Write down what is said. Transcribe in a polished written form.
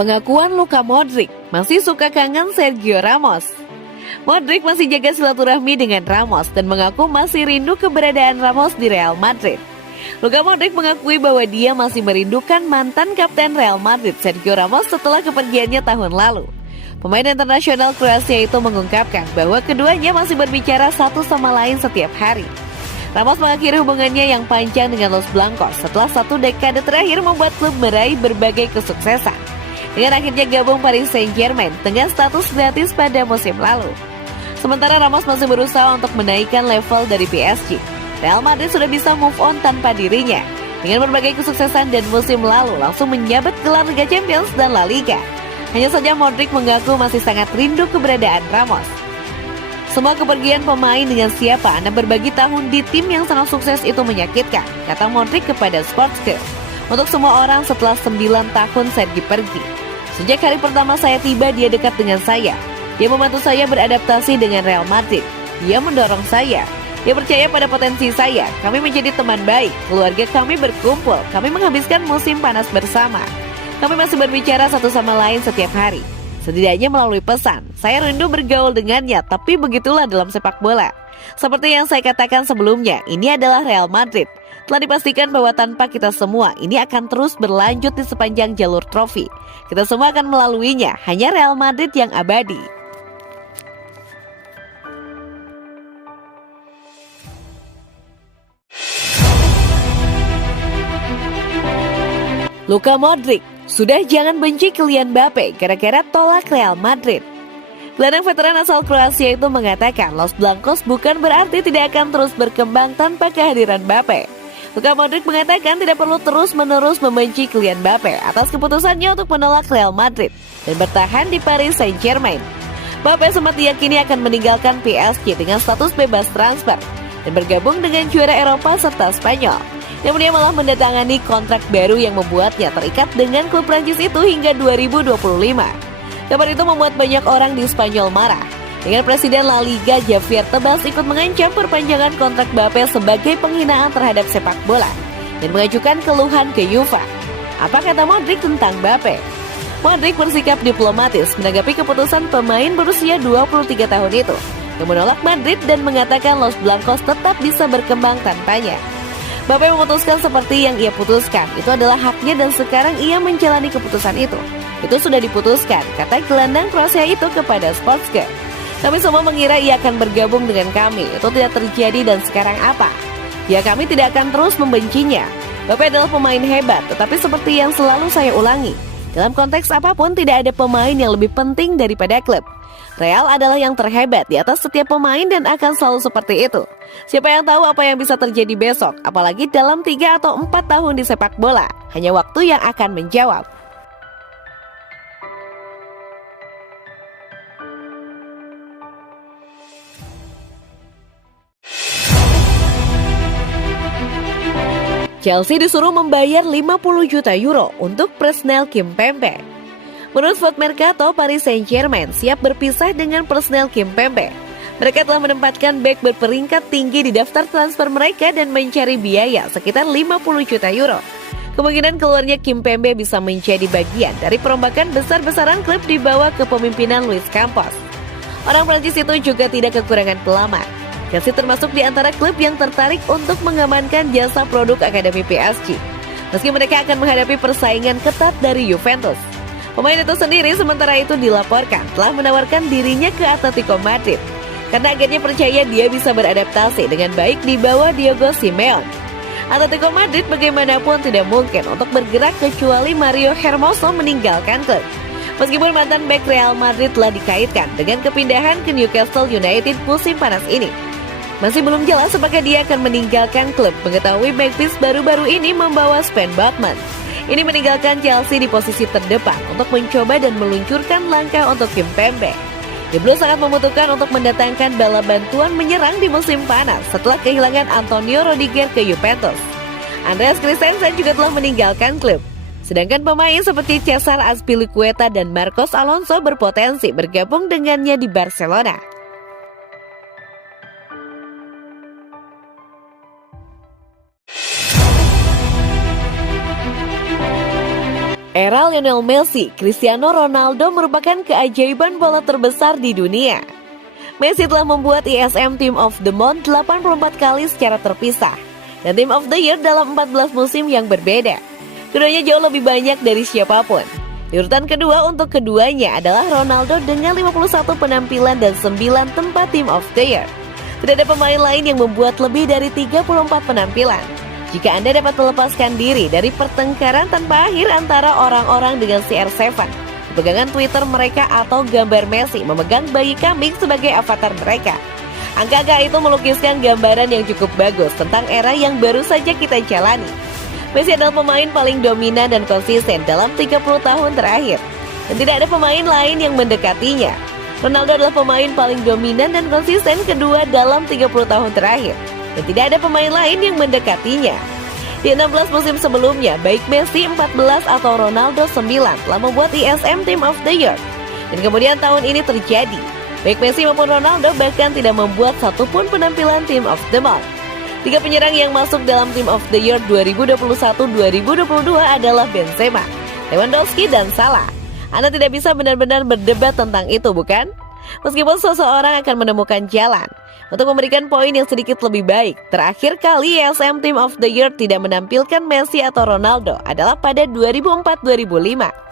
Pengakuan Luka Modric masih suka kangen Sergio Ramos. Modric masih jaga silaturahmi dengan Ramos dan mengaku masih rindu keberadaan Ramos di Real Madrid. Luka Modric mengakui bahwa dia masih merindukan mantan kapten Real Madrid Sergio Ramos setelah kepergiannya tahun lalu. Pemain internasional Kroasia itu mengungkapkan bahwa keduanya masih berbicara satu sama lain setiap hari. Ramos mengakhiri hubungannya yang panjang dengan Los Blancos setelah satu dekade terakhir membuat klub meraih berbagai kesuksesan, dengan akhirnya gabung Paris Saint-Germain dengan status gratis pada musim lalu. Sementara Ramos masih berusaha untuk menaikkan level dari PSG. Real Madrid sudah bisa move on tanpa dirinya. Dengan berbagai kesuksesan dan musim lalu langsung menyabet gelar Liga Champions dan La Liga. Hanya saja Modric mengaku masih sangat rindu keberadaan Ramos. Semua kepergian pemain dengan siapa Anda berbagi tahun di tim yang sangat sukses itu menyakitkan, kata Modric kepada Sportske. Untuk semua orang setelah 9 tahun Sergi pergi. Sejak hari pertama saya tiba dia dekat dengan saya. Dia membantu saya beradaptasi dengan Real Madrid. Dia mendorong saya. Dia percaya pada potensi saya. Kami menjadi teman baik. Keluarga kami berkumpul. Kami menghabiskan musim panas bersama. Kami masih berbicara satu sama lain setiap hari. Setidaknya melalui pesan. Saya rindu bergaul dengannya, tapi begitulah dalam sepak bola. Seperti yang saya katakan sebelumnya, ini adalah Real Madrid. Telah dipastikan bahwa tanpa kita semua, ini akan terus berlanjut di sepanjang jalur trofi. Kita semua akan melaluinya, hanya Real Madrid yang abadi. Luka Modric, sudah jangan benci Kylian Mbappe gara-gara tolak Real Madrid. Gelandang veteran asal Kroasia itu mengatakan Los Blancos bukan berarti tidak akan terus berkembang tanpa kehadiran Mbappe. Luka Modric mengatakan tidak perlu terus-menerus membenci Kylian Mbappe atas keputusannya untuk menolak Real Madrid dan bertahan di Paris Saint-Germain. Mbappe sempat diyakini akan meninggalkan PSG dengan status bebas transfer dan bergabung dengan juara Eropa serta Spanyol. Namun dia malah mendatangani kontrak baru yang membuatnya terikat dengan klub Prancis itu hingga 2025. Kabar itu membuat banyak orang di Spanyol marah. Dengan Presiden La Liga Javier Tebas ikut mengancam perpanjangan kontrak Mbappe sebagai penghinaan terhadap sepak bola dan mengajukan keluhan ke UEFA. Apa kata Modric tentang Mbappe? Modric bersikap diplomatis menanggapi keputusan pemain berusia 23 tahun itu yang menolak Madrid dan mengatakan Los Blancos tetap bisa berkembang tanpanya. Mbappe memutuskan seperti yang ia putuskan, itu adalah haknya dan sekarang ia menjalani keputusan itu. Itu sudah diputuskan, kata gelandang Kroasia itu kepada Sportske. Kami semua mengira ia akan bergabung dengan kami. Itu tidak terjadi dan sekarang apa? Ya kami tidak akan terus membencinya. Mbappe adalah pemain hebat, tetapi seperti yang selalu saya ulangi, dalam konteks apapun tidak ada pemain yang lebih penting daripada klub. Real adalah yang terhebat di atas setiap pemain dan akan selalu seperti itu. Siapa yang tahu apa yang bisa terjadi besok, apalagi dalam 3 atau 4 tahun di sepak bola. Hanya waktu yang akan menjawab. Chelsea disuruh membayar 50 juta euro untuk Presnel Kimpembe. Menurut Foot Mercato, Paris Saint-Germain siap berpisah dengan Presnel Kimpembe. Mereka telah menempatkan bek berperingkat tinggi di daftar transfer mereka dan mencari biaya sekitar 50 juta euro. Kemungkinan keluarnya Kimpembe bisa menjadi bagian dari perombakan besar-besaran klub di bawah kepemimpinan Luis Campos. Orang Prancis itu juga tidak kekurangan pelamar. Chelsea termasuk di antara klub yang tertarik untuk mengamankan jasa produk Akademi PSG. Meski mereka akan menghadapi persaingan ketat dari Juventus. Pemain itu sendiri sementara itu dilaporkan telah menawarkan dirinya ke Atletico Madrid. Karena agennya percaya dia bisa beradaptasi dengan baik di bawah Diego Simeone. Atletico Madrid bagaimanapun tidak mungkin untuk bergerak kecuali Mario Hermoso meninggalkan klub. Meskipun mantan bek Real Madrid telah dikaitkan dengan kepindahan ke Newcastle United musim panas ini. Masih belum jelas apakah dia akan meninggalkan klub, mengetahui backpiece baru-baru ini membawa Sven Botman. Ini meninggalkan Chelsea di posisi terdepan untuk mencoba dan meluncurkan langkah untuk Kimpembe. The Blues sangat membutuhkan untuk mendatangkan bala bantuan menyerang di musim panas setelah kehilangan Antonio Rudiger ke Juventus. Andreas Christensen juga telah meninggalkan klub. Sedangkan pemain seperti Cesar Azpilicueta dan Marcos Alonso berpotensi bergabung dengannya di Barcelona. Era Lionel Messi, Cristiano Ronaldo merupakan keajaiban bola terbesar di dunia. Messi telah membuat ISM Team of the Month 84 kali secara terpisah dan Team of the Year dalam 14 musim yang berbeda. Keduanya jauh lebih banyak dari siapapun. Di urutan kedua untuk keduanya adalah Ronaldo dengan 51 penampilan dan 9 tempat Team of the Year. Tidak ada pemain lain yang membuat lebih dari 34 penampilan. Jika Anda dapat melepaskan diri dari pertengkaran tanpa akhir antara orang-orang dengan CR7, pegangan Twitter mereka atau gambar Messi memegang bayi kambing sebagai avatar mereka. Angka-angka itu melukiskan gambaran yang cukup bagus tentang era yang baru saja kita jalani. Messi adalah pemain paling dominan dan konsisten dalam 30 tahun terakhir, dan tidak ada pemain lain yang mendekatinya. Ronaldo adalah pemain paling dominan dan konsisten kedua dalam 30 tahun terakhir, dan tidak ada pemain lain yang mendekatinya. Di 16 musim sebelumnya, baik Messi 14 atau Ronaldo 9 telah membuat ISM Team of the Year. Dan kemudian tahun ini terjadi, baik Messi maupun Ronaldo bahkan tidak membuat satupun penampilan Team of the Month. 3 penyerang yang masuk dalam Team of the Year 2021-2022 adalah Benzema, Lewandowski, dan Salah. Anda tidak bisa benar-benar berdebat tentang itu, bukan? Meskipun seseorang akan menemukan jalan untuk memberikan poin yang sedikit lebih baik, terakhir kali ISM Team of the Year tidak menampilkan Messi atau Ronaldo adalah pada 2004-2005.